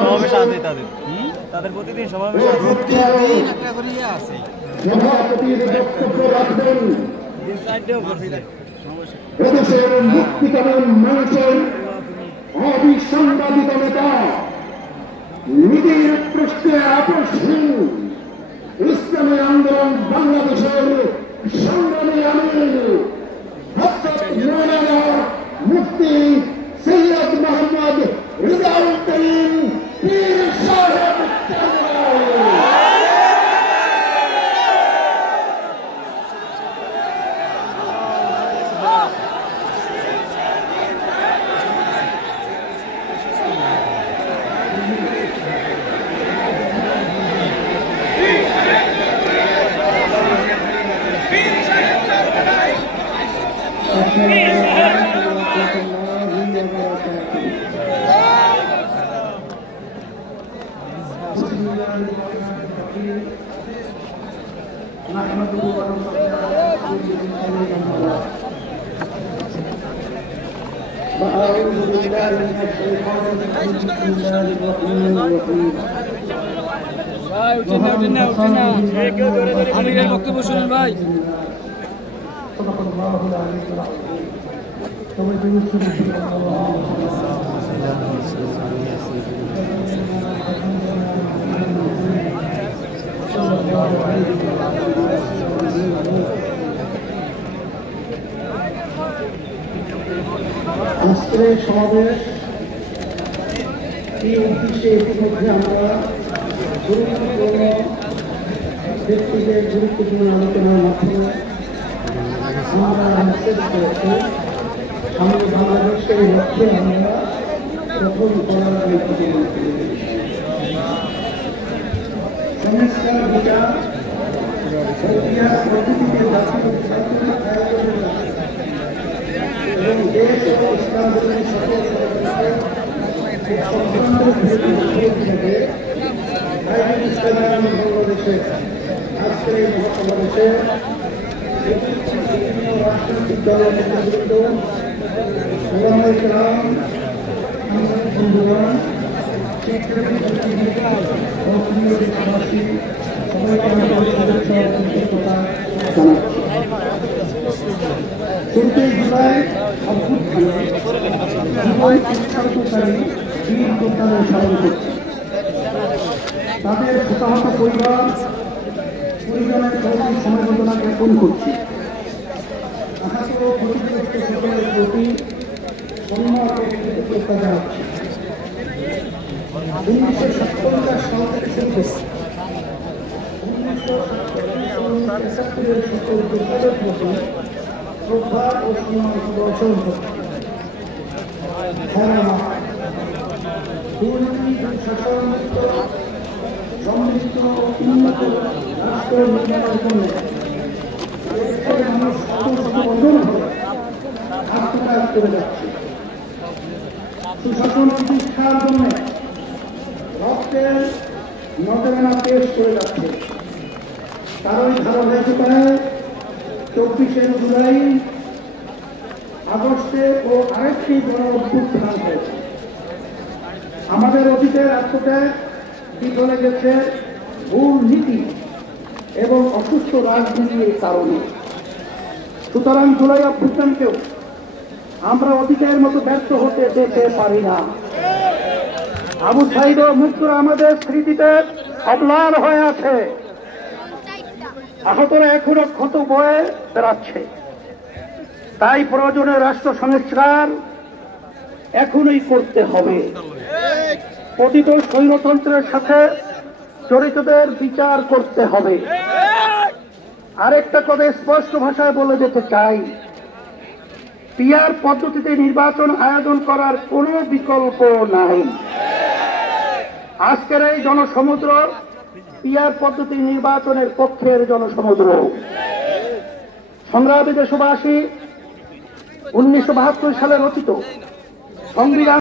সমাবেশ আছে তাদের প্রতিদিন সমাবেশ আছে। এদেশের মুক্তিকামী মানুষের অবিসংবাদিত নেতা, নীতির প্রশ্নে আপোষহীন ইসলামী আন্দোলন বাংলাদেশের সংগ্রামী আমির মুফতি সৈয়দ মোহাম্মদ রেজাউল করিম পীর সাহেব। বক্তব্য শুনুন ভাই। আজকের সমাবেশ এই উদ্দেশ্যে ইতিমধ্যে আমরা গুরুত্বপূর্ণ ব্যক্তিদের গুরুত্বপূর্ণ আলোচনার মাধ্যমে আমরা নিশ্চিত করেছি সামনে বাংলাদেশের লক্ষ্যে আমরা প্রথম করার সংস্কার বিচার প্রকৃতিতে এবং দেশ ও ইসলাম বাংলাদেশে আজকের এই মহাসমাবেশে বিভিন্ন রাজনৈতিক দলের নেতৃবৃন্দ, ওলামায়ে কেরাম, বন্ধুগণ, জুলাই স্মরণ করছি। তাদের হতাহত পরিজনের প্রতি সমবেদনা জ্ঞাপন করছি। আহত ক্ষতিগ্রস্ত সকলের প্রতি করুণা কৃতজ্ঞতা জানাচ্ছি। 1970 সাল থেকে শুরু করে 1977 সকল যোদ্ধাদের প্রতি শ্রদ্ধা ও সম্মান প্রদর্শন করছি। শাসনমুক্ত সমৃদ্ধ উন্নত রাষ্ট্র নির্মাণের জন্য মানুষ শত শত বছর ধরে আত্মত্যাগ করে যাচ্ছে। সুশাসন প্রতিষ্ঠার জন্য রক্তের নজরানা পেশ করে যাচ্ছে। তারই ধারাবাহিকতায় 24শে জুলাই আগস্টে ও আরেকটি গণ অভ্যুত্থান হয়েছে। আমাদের অতীতের আত্মত্যাগ বিফলে গেছে ভুল নীতি এবং অসুস্থ রাজনীতির কারণে। সুতরাং জুলাই অভ্যুত্থানকেও আমরা অতীতের মতো ব্যর্থ হতে দিতে পারি না। আবু সাঈদ ও মুক্তিরা আমাদের স্মৃতিতে অম্লান হয়ে আছে। আহতরা এখনো ক্ষত বয়ে বেড়াচ্ছে। তাই প্রয়োজনে রাষ্ট্র সংস্কার এখনই করতে হবে। পতিত স্বৈরতন্ত্রের সাথে জড়িতদের বিচার করতে হবে। আরেকটা কথা স্পষ্ট ভাষায় বলে যেতে চাই, পিআর পদ্ধতিতে নির্বাচন আয়োজন করার কোনো বিকল্প নাই। আজকের এই জনসমুদ্র পিআর পদ্ধতি নির্বাচনের পক্ষের জনসমুদ্র। সংগ্রামী দেশবাসী, 1972 সালে রচিত সংবিধান